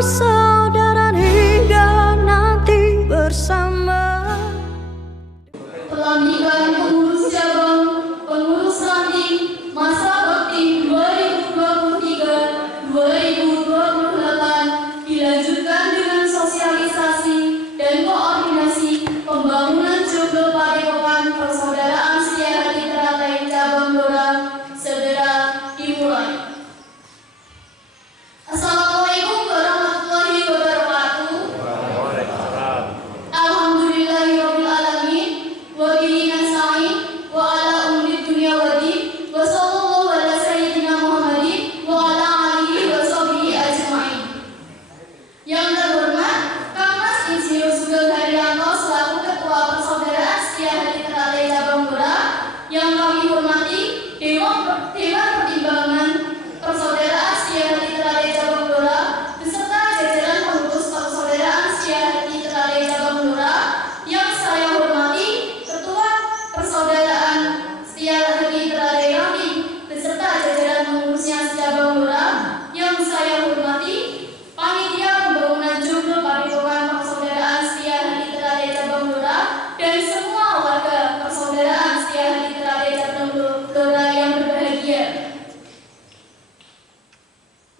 persaudaraan hingga nanti bersama. Pelantikan pengurus cabang, pengurus ranting, masa bakti 2023-2028 dilanjutkan dengan sosialisasi dan koordinasi pembangunan joglo padepokan persaudaraan setia hati teratai cabang Blora segera dimulai. Assalamualaikum warahmatullahi wabarakatuh. Alhamdulillahirabbil alamin wa bihi nasta'in wa ala umuri dunya waddin wa sallallahu ala sayyidina Muhammadin wa ala alihi wa sahbihi ajma'in. Yang terhormat Kang Mas Insinyur Sugeng Haryanto selaku Ketua Persaudaraan Setia Hati Teratai Cabang Blora, yang kami hormati Dewan Pertimbangan Persaudaraan Setia Hati Teratai Cabang Blora beserta jajaran pengurus Persaudaraan Setia Hati Teratai Cabang Blora, yang saya hormati Ketua Persaudaraan Setia Hati Teratai Ranting beserta jajaran pengurusnya cabang Blora, yang saya hormati panitia pembangunan joglo padepokan Persaudaraan Setia Hati Teratai Cabang Blora, dan semua warga Persaudaraan Setia Hati Teratai Cabang Blora yang berbahagia.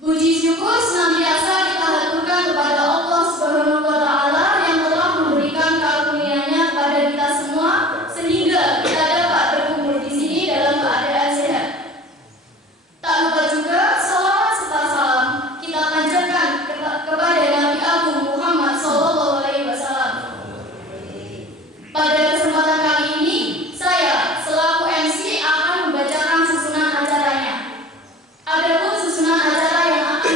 Puji syukur senantiasa kita haturkan kepada Allah Subhanahu wa Ta'ala yang telah memberikan karunia-Nya kepada kita semua sehingga kita dapat berkumpul di sini dalam keadaan sehat. Tak lupa juga salawat serta salam kita panjatkan kepada Nabi Agung Muhammad SAW. Pada kesempatan kali ini, saya selaku MC akan membacakan susunan acaranya. Adapun susunan acara yang akan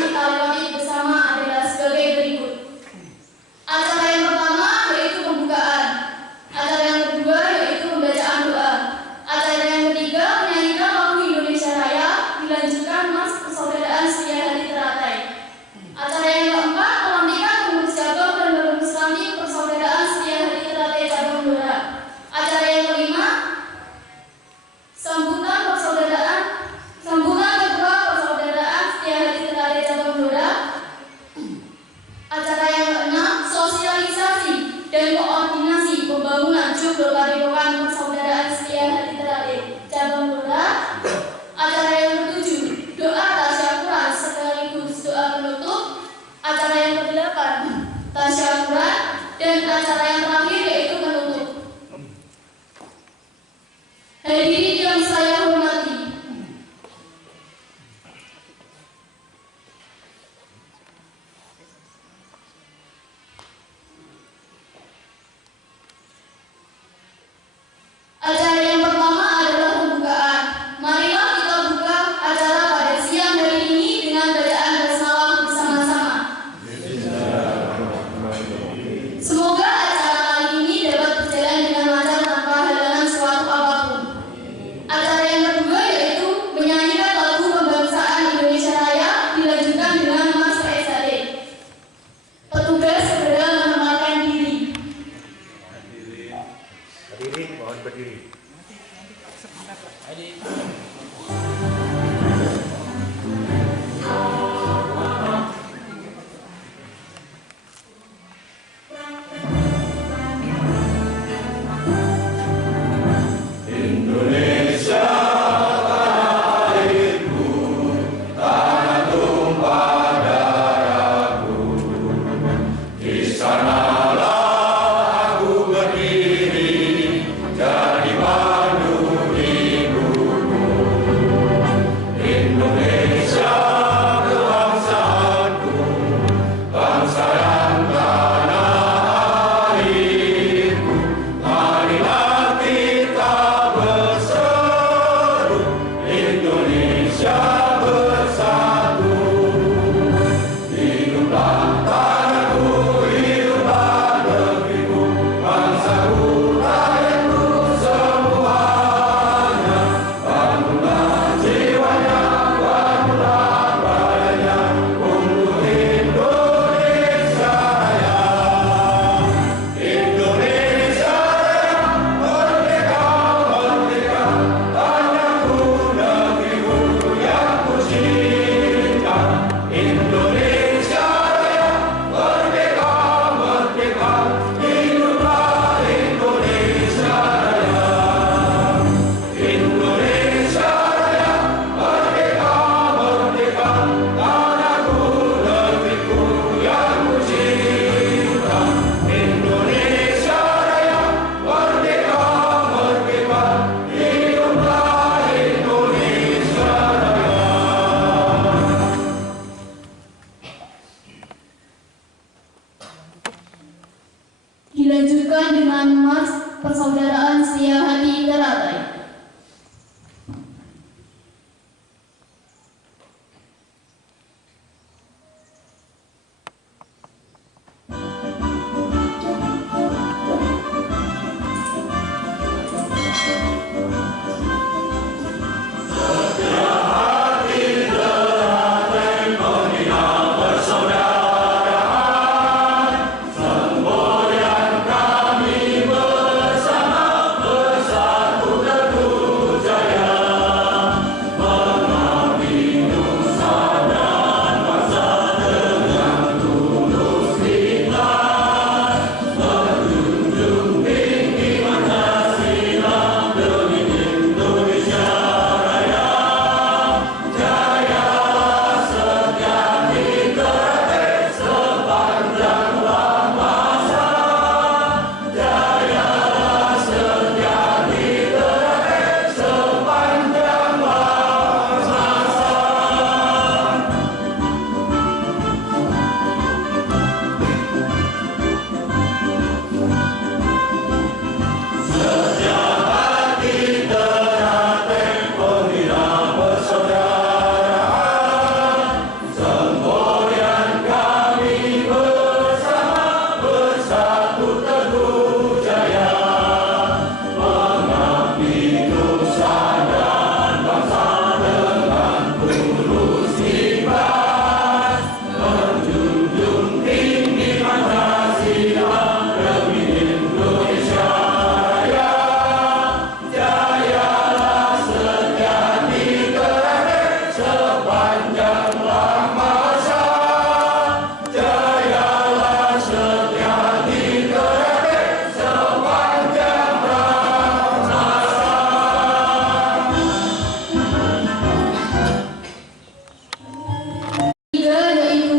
Dimulai dengan Mars Persaudaraan Setia Hati Teratai.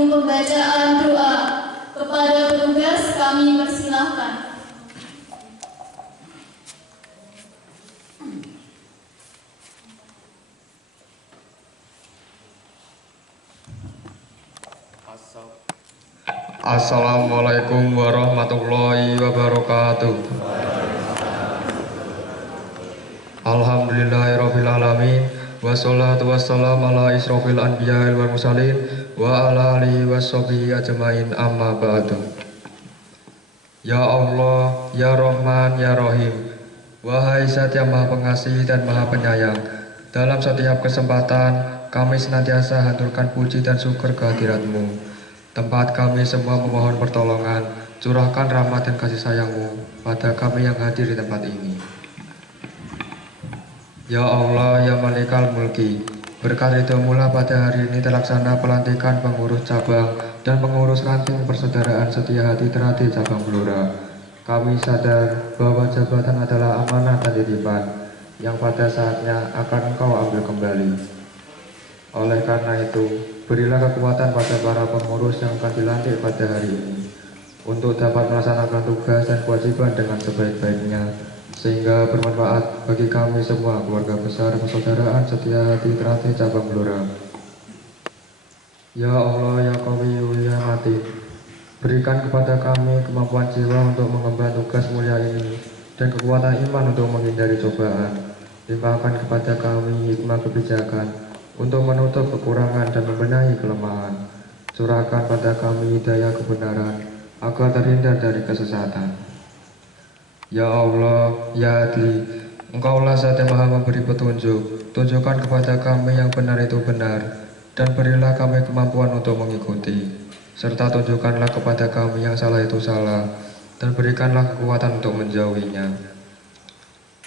Pembacaan doa. Kepada petugas kami persilahkan. Assalamualaikum warahmatullahi wabarakatuh. Alhamdulillahirabbil alamin. Wassalatu wassalamu ala isrofil anbiya wal mursalin wa ala alihi washabihi ajmain, amma ba'du. Ya Allah, ya Rahman, ya Rahim, wahai Zat yang Maha Pengasih dan Maha Penyayang, dalam setiap kesempatan kami senantiasa haturkan puji dan syukur kehadirat-Mu. Tempat kami semua memohon pertolongan, curahkan rahmat dan kasih sayang-Mu pada kami yang hadir di tempat ini. Ya Allah, ya Malikal Mulki, berkat ridho-Mu pada hari ini terlaksana pelantikan pengurus cabang dan pengurus ranting persaudaraan Setia Hati Teratai cabang Blora. Kami sadar bahwa jabatan adalah amanah dan titipan yang pada saatnya akan Engkau ambil kembali. Oleh karena itu, berilah kekuatan pada para pengurus yang akan dilantik pada hari ini untuk dapat melaksanakan tugas dan kewajiban dengan sebaik-baiknya, sehingga bermanfaat bagi kami semua keluarga besar persaudaraan Setia Hati Teratai cabang Blora. Ya Allah, ya Qawiyu, ya Matin, berikan kepada kami kemampuan jiwa untuk mengemban tugas mulia ini dan kekuatan iman untuk menghindari cobaan. Limpahkan kepada kami hikmah kebijakan untuk menutup kekurangan dan membenahi kelemahan. Curahkan pada kami hidayah kebenaran agar terhindar dari kesesatan. Ya Allah, ya Adli, Engkaulah Zat yang Maha memberi petunjuk. Tunjukkan kepada kami yang benar itu benar, dan berilah kami kemampuan untuk mengikuti. Serta tunjukkanlah kepada kami yang salah itu salah, dan berikanlah kekuatan untuk menjauhinya.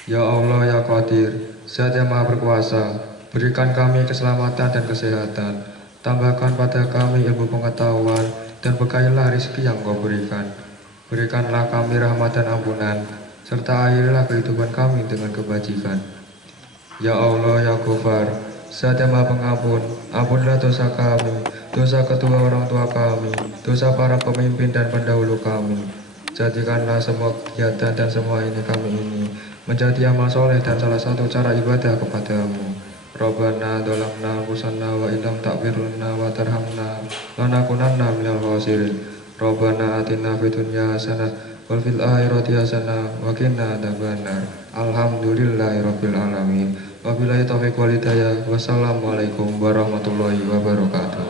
Ya Allah, ya Qadir, Zat yang Maha berkuasa, berikan kami keselamatan dan kesehatan. Tambahkan pada kami ilmu pengetahuan, dan bekalilah rezeki yang Engkau berikan. Berikanlah kami rahmat dan ampunan, serta akhirilah kehidupan kami dengan kebajikan. Ya Allah, ya Ghafar, Zat yang Maha Pengampun, ampunilah dosa kami, dosa kedua orang tua kami, dosa para pemimpin dan pendahulu kami. Jadikanlah semua kegiatan dan semua ini kami ini menjadi amal soleh dan salah satu cara ibadah kepadamu. Rabbana dolamna anfusana wa illam taghfir lana wa tarhamna lanakunanna minal khasirin. Rabbana atina fid dunya hasanah wal fil akhirati hasanah wa qina adzabannar. Alhamdulillahirabbil alamin. Wabillahi taufiq wal hidayah. Wassalamualaikum warahmatullahi wabarakatuh.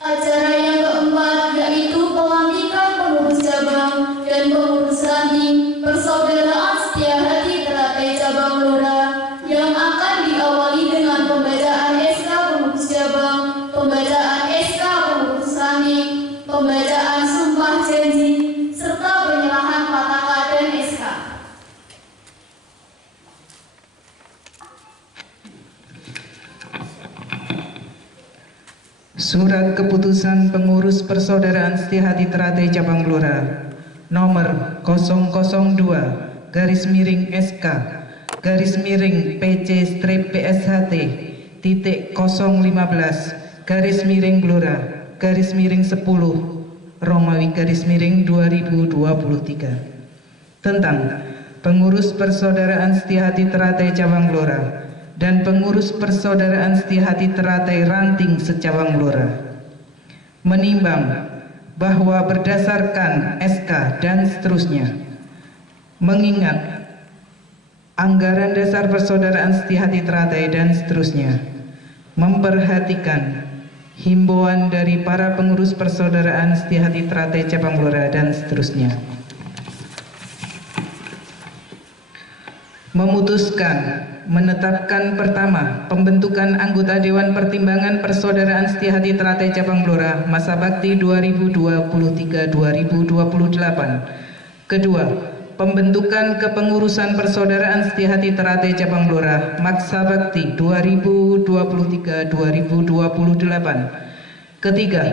Acara yang keempat yaitu pelantikan pengurus cabang dan pengurus ranting Persaudaraan Setia Hati Teratai Cabang Blora yang akan diawali dengan pembacaan SK pengurus cabang, pembacaan SK pengurus ranting, pembacaan sumpah janji, serta penyerahan fataka dan SK. Surat Keputusan Pengurus Persaudaraan Setia Hati Teratai Cabang Blora nomor 002 /SK /PC-PSHT titik 015 /Blora /10 Romawi /2023 tentang Pengurus Persaudaraan Setia Hati Teratai Cabang Blora dan pengurus Persaudaraan Setia Hati Teratai Ranting secabang Blora, menimbang bahwa berdasarkan SK dan seterusnya, mengingat anggaran dasar Persaudaraan Setia Hati Teratai dan seterusnya, memperhatikan himbauan dari para pengurus Persaudaraan Setia Hati Teratai Cabang Blora dan seterusnya, memutuskan menetapkan pertama pembentukan anggota Dewan Pertimbangan Persaudaraan Setia Hati Teratai Cabang Blora masa bakti 2023-2028. Kedua, pembentukan kepengurusan Persaudaraan Setia Hati Teratai Cabang Blora masa bakti 2023-2028. Ketiga,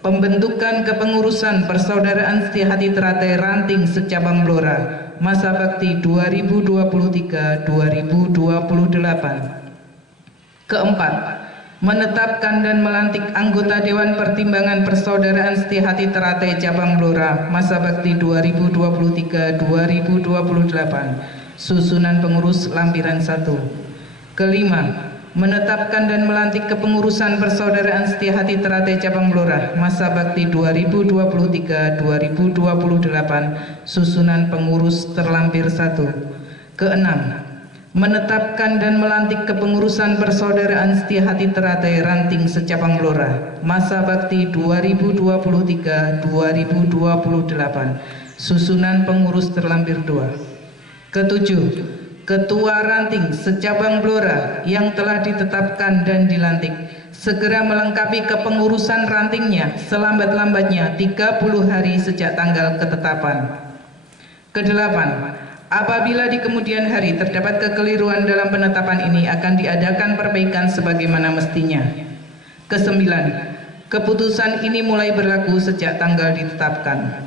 pembentukan kepengurusan Persaudaraan Setia Hati Teratai Ranting secabang Blora masa bakti 2023-2028. Keempat, menetapkan dan melantik anggota Dewan Pertimbangan Persaudaraan Setia Hati Teratai Cabang Blora masa bakti 2023-2028. Susunan pengurus lampiran 1. Kelima, menetapkan dan melantik kepengurusan Persaudaraan Setia Hati Teratai Cabang Blora masa bakti 2023-2028. Susunan pengurus terlampir 1. Keenam, menetapkan dan melantik kepengurusan Persaudaraan Setia Hati Teratai Ranting secabang Blora masa bakti 2023-2028. Susunan pengurus terlampir 2. Ketujuh, Ketua Ranting secabang Blora yang telah ditetapkan dan dilantik segera melengkapi kepengurusan rantingnya selambat-lambatnya 30 hari sejak tanggal ketetapan. Kedelapan, apabila di kemudian hari terdapat kekeliruan dalam penetapan ini akan diadakan perbaikan sebagaimana mestinya. Kesembilan, keputusan ini mulai berlaku sejak tanggal ditetapkan.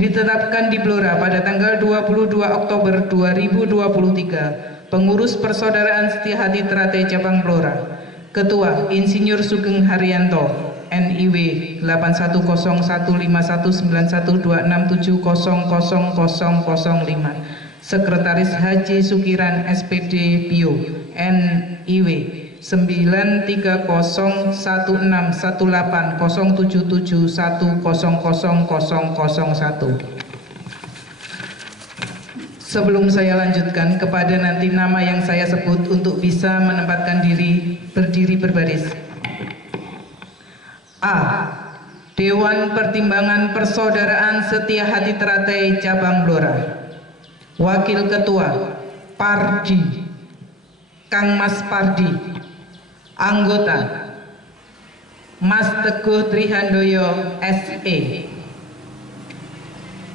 Ditetapkan di Blora pada tanggal 22 Oktober 2023, pengurus Persaudaraan Setia Hati Teratai Cabang Blora, Ketua Insinyur Sugeng Haryanto, NIW 8101519267000005, Sekretaris Haji Sukiran SPD Pio, NIW 9301180771000001. Sebelum saya lanjutkan kepada nanti nama yang saya sebut untuk bisa menempatkan diri berdiri berbaris. A. Dewan Pertimbangan Persaudaraan Setia Hati Teratai Cabang Blora. Wakil Ketua Pardi, Kang Mas Pardi. Anggota Mas Teguh Trihandoyo SE,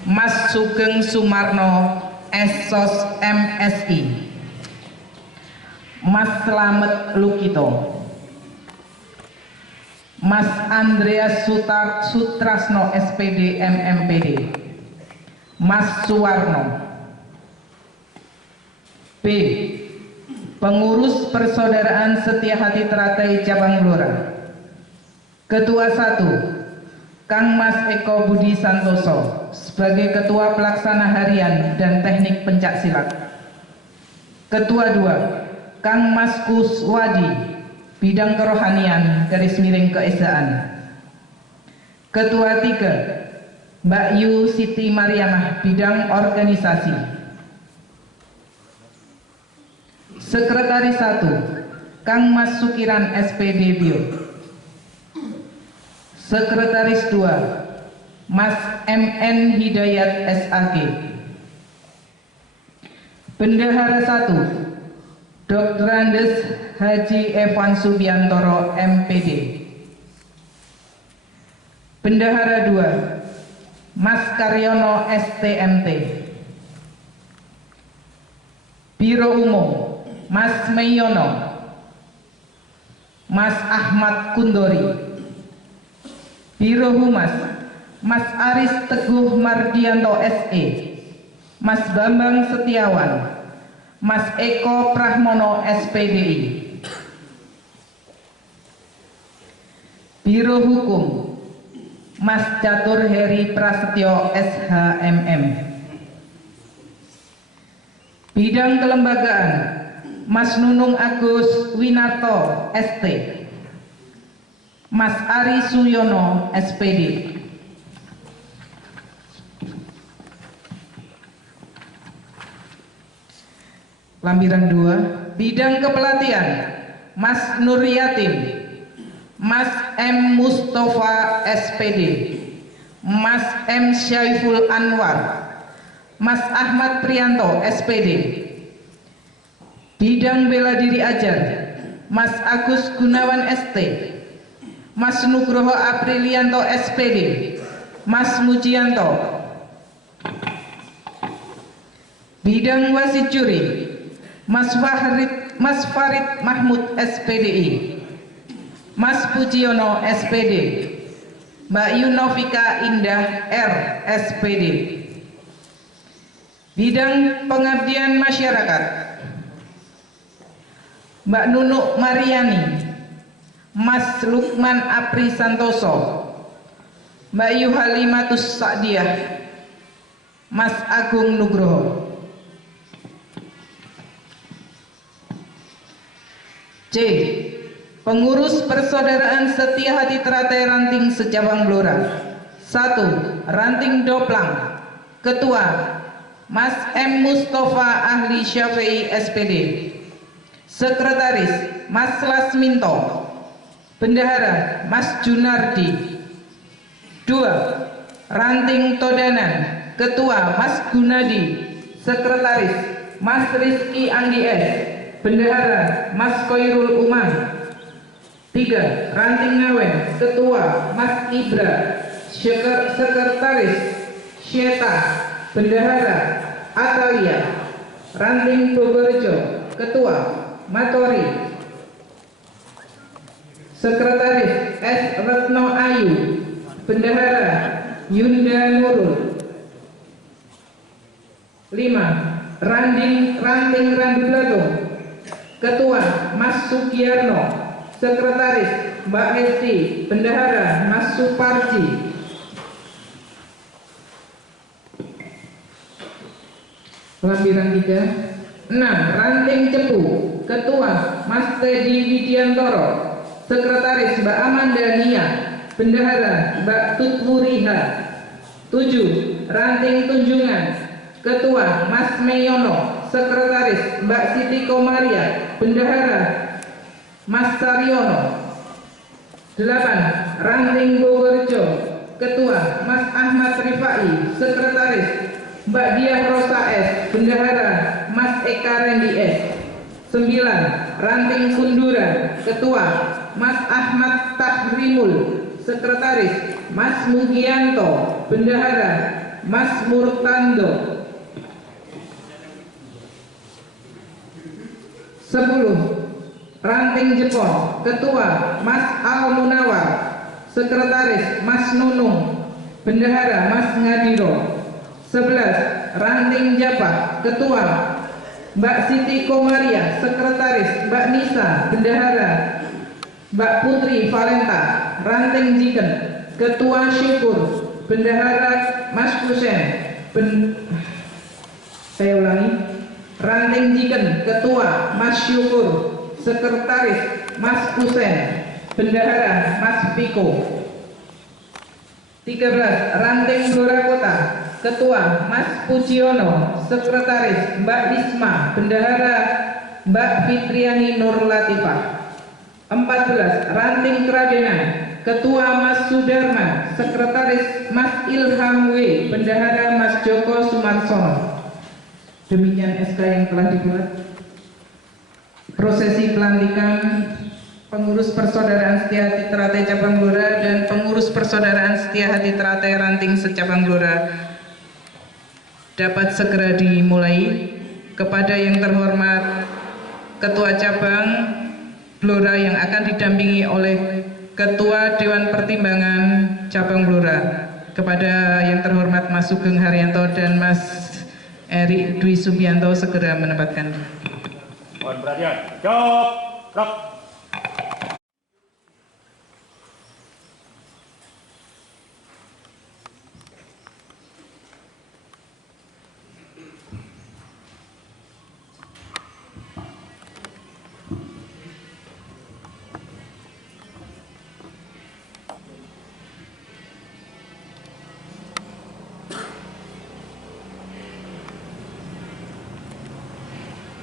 Mas Sugeng Sumarno SSOS MSI, Mas Slamet Lukito, Mas Andreas Sutrasno SPD MMPD, Mas Suwarno. B. Pengurus Persaudaraan Setia Hati Teratai Cabang Blora. Ketua 1, Kang Mas Eko Budi Santoso sebagai Ketua Pelaksana Harian dan Teknik Pencak Silat. Ketua 2, Kang Mas Kuswadi bidang kerohanian garis miring keesaan. Ketua 3 Mbak Yu Siti Mariamah, bidang organisasi. Sekretaris 1 Kang Mas Sukiran SPD Bio. Sekretaris 2 Mas MN Hidayat SAG. Bendahara 1 Dr. Andes Haji Evan Subiantoro MPD. Bendahara 2 Mas Karyono STMT. Biro Umum Mas Meyono, Mas Ahmad Kundori. Biro Humas Mas Aris Teguh Mardianto SE, Mas Bambang Setiawan, Mas Eko Prahmono SPDI. Biro Hukum Mas Catur Heri Prasetyo SHMM. Bidang kelembagaan Mas Nunung Agus Winarto ST, Mas Ari Suyono SPD. Lampiran 2 bidang kepelatihan Mas Nur Yatim, Mas M. Mustafa SPD, Mas M. Syaiful Anwar, Mas Ahmad Prianto SPD. Bidang bela diri ajar Mas Agus Gunawan ST, Mas Nugroho Aprilianto SPD, Mas Mujianto. Bidang wasit juri Mas Farid Mahmud SPDI, Mas Pujiono SPD, Mbak Yunovika Indah R SPD. Bidang pengabdian masyarakat Mbak Nunuk Mariani, Mas Lukman Apri Santoso, Mbak Yu Halimatus Sa'diah, Mas Agung Nugroho. C. Pengurus Persaudaraan Setia Hati Teratai Ranting Secabang Blora. 1. Ranting Doplang. Ketua Mas M. Mustafa Ahli Syafi'i SPD. Sekretaris Mas Lasminto. Bendahara Mas Junardi. 2. Ranting Todanan. Ketua Mas Gunadi. Sekretaris Mas Rizky Andi S. Bendahara Mas Koirul Umam. 3. Ranting Ngawen. Ketua Mas Ibra. Sekretaris Syeta. Bendahara Atalia. Ranting Bogorjo. Ketua Matori. Sekretaris S. Retno Ayu. Bendahara Yunda Nurul. 5. Ranting Randu Blatung. Ketua Mas Sugiyarno. Sekretaris Mbak Hesti. Bendahara Mas Suparji. Lampiran 3. 6. Ranting Cepu. Ketua Mas Teddy Widiantoro. Sekretaris Mbak Amanda Nia. Bendahara Mbak Tutwuriha. 7. Ranting Tunjungan. Ketua Mas Meyono. Sekretaris Mbak Siti Komaria. Bendahara Mas Saryono. 8. Ranting Bogorjo. Ketua Mas Ahmad Rifai. Sekretaris Mbak Diah Rosa S. Bendahara Mas Eka Rendi S. 9. Ranting Kunduran. Ketua Mas Ahmad Tahrimul. Sekretaris Mas Mugianto. Bendahara Mas Murtando. 10. Ranting Jepong. Ketua Mas Al Munawar. Sekretaris Mas Nunung. Bendahara Mas Ngadiro. 11. Ranting Japah. Ketua Mbak Siti Komaria. Sekretaris Mbak Nisa. Bendahara Mbak Putri Valenta. Ranting Jiken. Ketua Syukur. Bendahara Mas Kusen. Saya ulangi. Ranting Jiken. Ketua Mas Syukur. Sekretaris Mas Husen. Bendahara Mas Piko. 13. Ranting Blora Kota. Ketua Mas Pujiono. Sekretaris Mbak Isma. Bendahara Mbak Fitriani Nur Latifah. 14. Ranting Kradenan. Ketua Mas Sudarman. Sekretaris Mas Ilham W. Bendahara Mas Joko Sumarsono. Demikian SK yang telah dibuat. Prosesi pelantikan pengurus Persaudaraan Setia Hati Teratai Cabang Blora dan pengurus Persaudaraan Setia Hati Teratai Ranting Secabang Blora dapat segera dimulai. Kepada yang terhormat Ketua Cabang Blora yang akan didampingi oleh Ketua Dewan Pertimbangan Cabang Blora, kepada yang terhormat Mas Sugeng Haryanto dan Mas Eri Dwi Subianto segera menempatkan. Mohon perhatian. Jawab. Rap.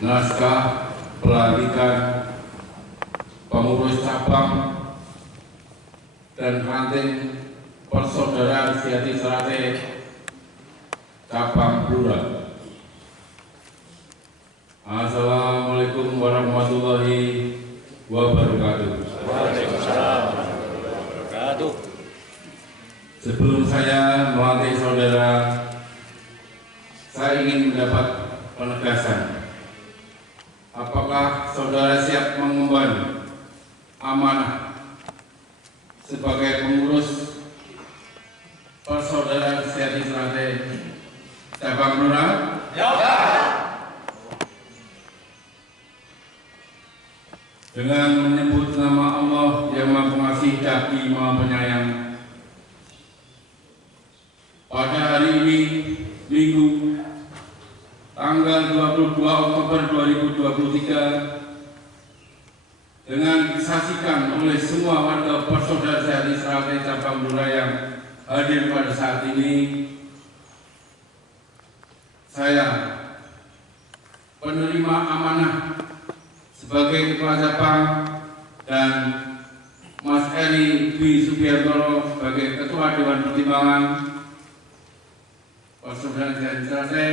Naskah pelantikan pengurus cabang dan ranting Persaudaraan Setia Teratai Cabang Blora. Assalamualaikum warahmatullahi wabarakatuh. Waalaikumsalam warahmatullahi wabarakatuh. Sebelum saya melantik saudara, saya ingin mendapat penegasan. Apakah saudara siap mengemban amanah sebagai pengurus Persaudaraan Setia Teratai Cabang Blora? Ya. Dengan menyebut nama Allah yang Maha Pengasih Lagi Maha Penyayang, pada hari ini Minggu tanggal 22 Oktober 2023 dengan disaksikan oleh semua warga Persaudaraan Setia Teratai Cabang Blora yang hadir pada saat ini, saya penerima amanah sebagai Ketua Cabang dan Mas Eri Dwi Subianto sebagai Ketua Dewan Pertimbangan Persaudaraan Setia Teratai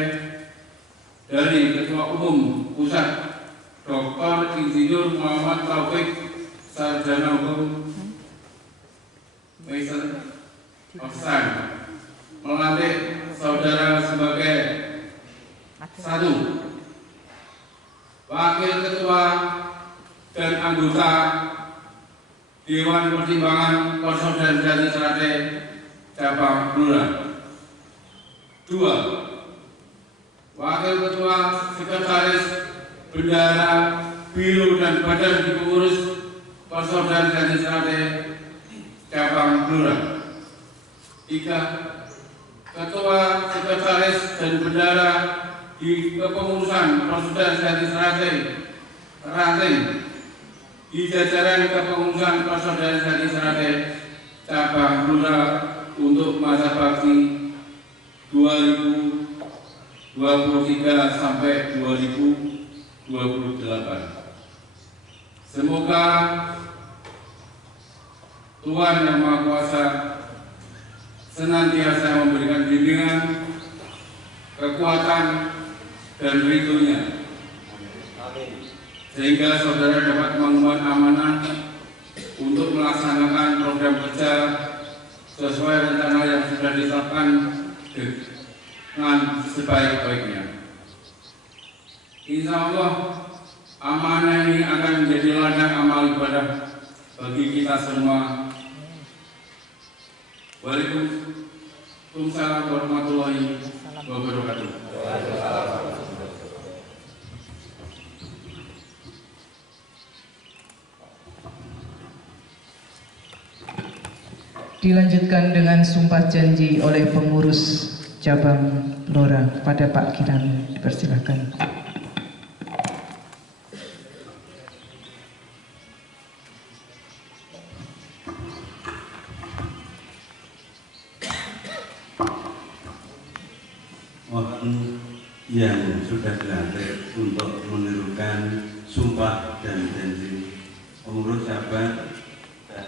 dari Ketua Umum Pusat Dr. Insinyur Muhammad Taufik Sarjana Hukum Master Ofsan melantik saudara sebagai 1. Wakil Ketua dan anggota Dewan Pertimbangan Persaudaraan Setia Teratai Cabang Blora. 2. Wakil Ketua, Sekretaris, Bendahara, Biro dan Badan di Pengurus Persaudaraan Setia Teratai Cabang Blora. 3. Ketua, Sekretaris dan Bendahara di Kepengurusan Persaudaraan Setia Teratai Ranting di jajaran Kepengurusan Persaudaraan Setia Teratai Cabang Blora untuk masa bakti 2023 sampai 2028. Semoga Tuhan Yang Maha Kuasa senantiasa memberikan bimbingan, kekuatan, dan ridhonya, sehingga saudara dapat mengemban amanah untuk melaksanakan program kerja sesuai rencana yang sudah ditetapkan dengan sebaik-baiknya. Insya Allah amanah ini akan menjadi ladang amal ibadah bagi kita semua. Waalaikumsalam warahmatullahi wabarakatuh. Dilanjutkan dengan sumpah janji oleh pengurus Cabang Blora. Pada Pak Kinan dipersilakan. yang sudah dilantik untuk menirukan sumpah dan janji pengurus cabang dan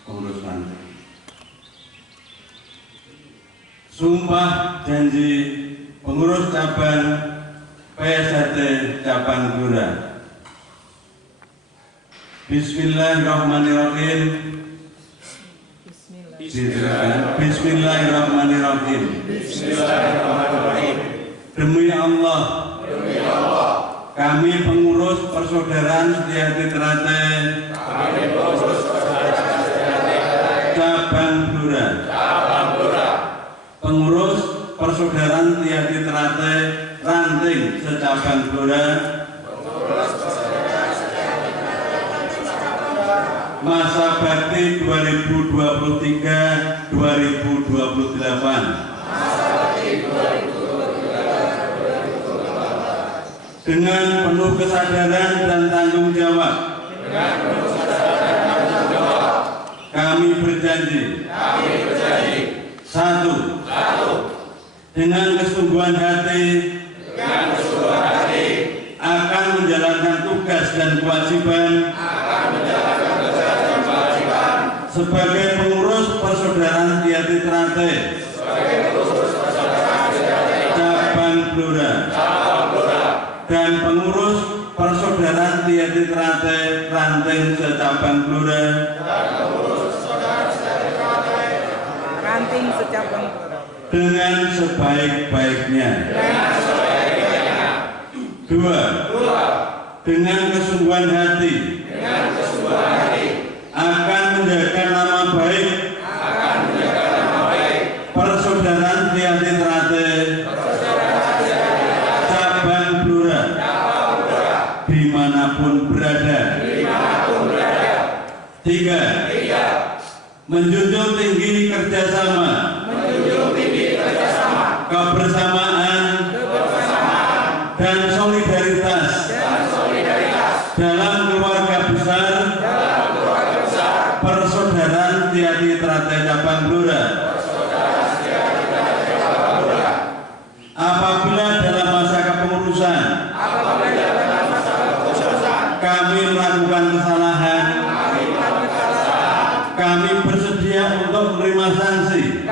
pengurus ranting. Sumpah janji pengurus cabang PSHT Cabang Blora. Bismillahirrahmanirrahim. Bismillahirrahmanirrahim. Bismillahirrahmanirrahim. Demi Allah, kami pengurus Persaudaraan Setiahati Teratai Cabang Blora, pengurus Persaudaraan Setiahati Teratai Ranting secabang Blora, masa bakti 2023-2028. Dengan penuh kesadaran dan tanggung jawab, kami berjanji. Satu, dengan kesungguhan hati, akan menjalankan tugas dan kewajiban sebagai pengurus Persaudaraan Setiahati Teratai Cabang Blora dan pengurus Persaudaraan Setiahati Teratai Ranting secabang Blora dengan sebaik-baiknya. Dua, dengan kesungguhan hati, akan menjaga nama baik Persaudaraan Setiahati Teratai Cabang Blora dimanapun berada. Tiga, menjunjung tinggi kerjasama, kebersamaan, dan solidaritas dalam keluarga besar Persaudaraan Setiahati Teratai Cabang Blora. Apabila dalam masa kepengurusan kami melakukan kesalahan, kami bersedia untuk menerima sanksi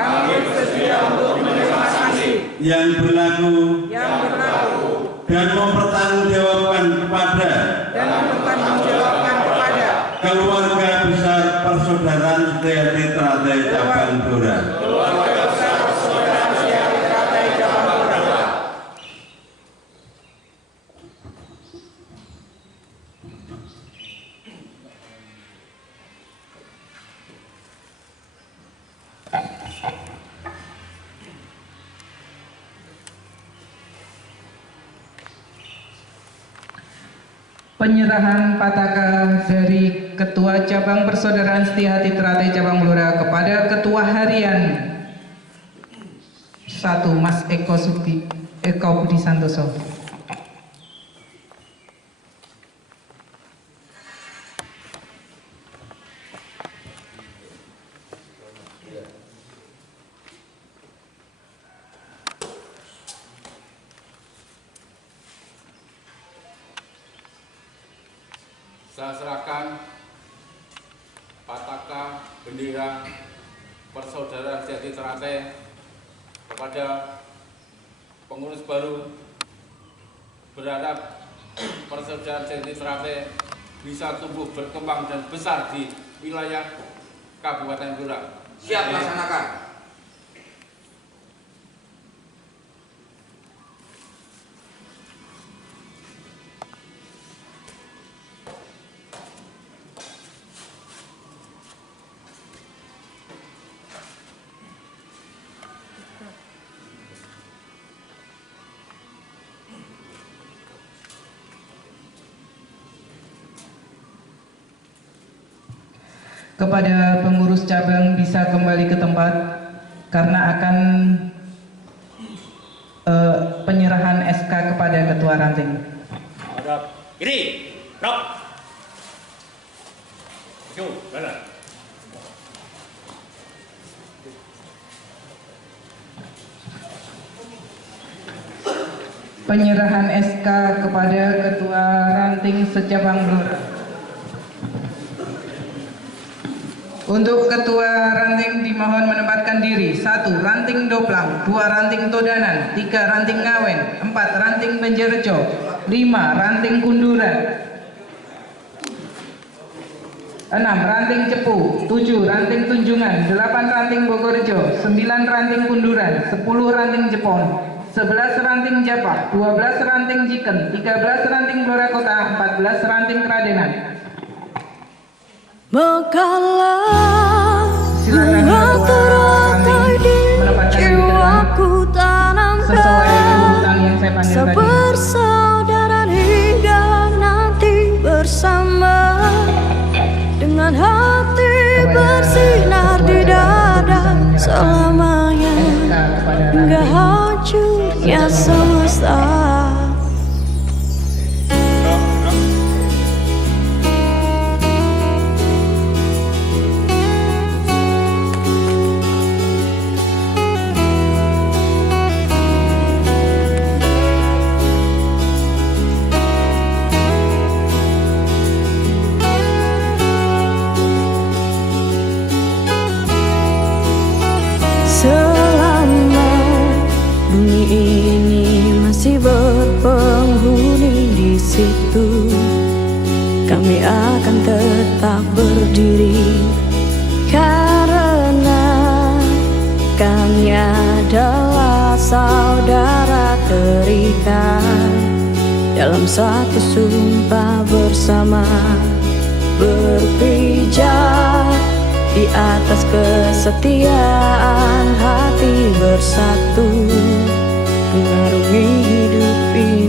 yang berlaku dan mempertanggungjawabkan kepada keluarga besar Persaudaraan Setiahati Teratai Cabang Blora. Penyerahan pataka dari Ketua Cabang Persaudaraan Setiahati Teratai Cabang Blora kepada Ketua Harian 1 Mas Eko Budi Santoso. Saya serahkan pataka bendera Persaudaraan Setiahati Teratai kepada pengurus baru. Berharap Persaudaraan Setiahati Teratai bisa tumbuh, berkembang, dan besar di wilayah Kabupaten Blora. Siap laksanakan. Kepada pengurus cabang bisa kembali ke tempat karena akan penyerahan SK kepada Ketua Ranting. Hadap kiri, rap. Maju, kanan. Penyerahan SK kepada Ketua Ranting secabang Blora. Untuk Ketua Ranting dimohon menempatkan diri. 1. Ranting Doplang, 2. Ranting Todanan, 3. Ranting Ngawen, 4. Ranting Benjerejo, 5. Ranting Kunduran, 6. Ranting Cepu, 7. Ranting Tunjungan, 8. Ranting Bogorjo, 9. Ranting Kunduran, 10. Ranting Jepon, 11. Ranting Japah, 12. Ranting Jiken, 13. Ranting Blora Kota, 14. Ranting Kradenan. Mekalah Silakan bunga Ketua teratai di menempatkan diri ke depan jiwaku sesuai tanamkan urutan yang saya panggil tadi. sepersaudaraan hingga nanti bersama dengan hati Kepada bersinar di Ketua dada Jalan Perusahaan selamanya SK kepada hingga Ranting hancurnya semesta. Selama bumi ini masih berpenghuni di situ, kami akan tetap berdiri karena kami adalah saudara terikat dalam satu sumpah bersama, berpijak di atas kesetiaan hati bersatu, mengarungi hidup ini.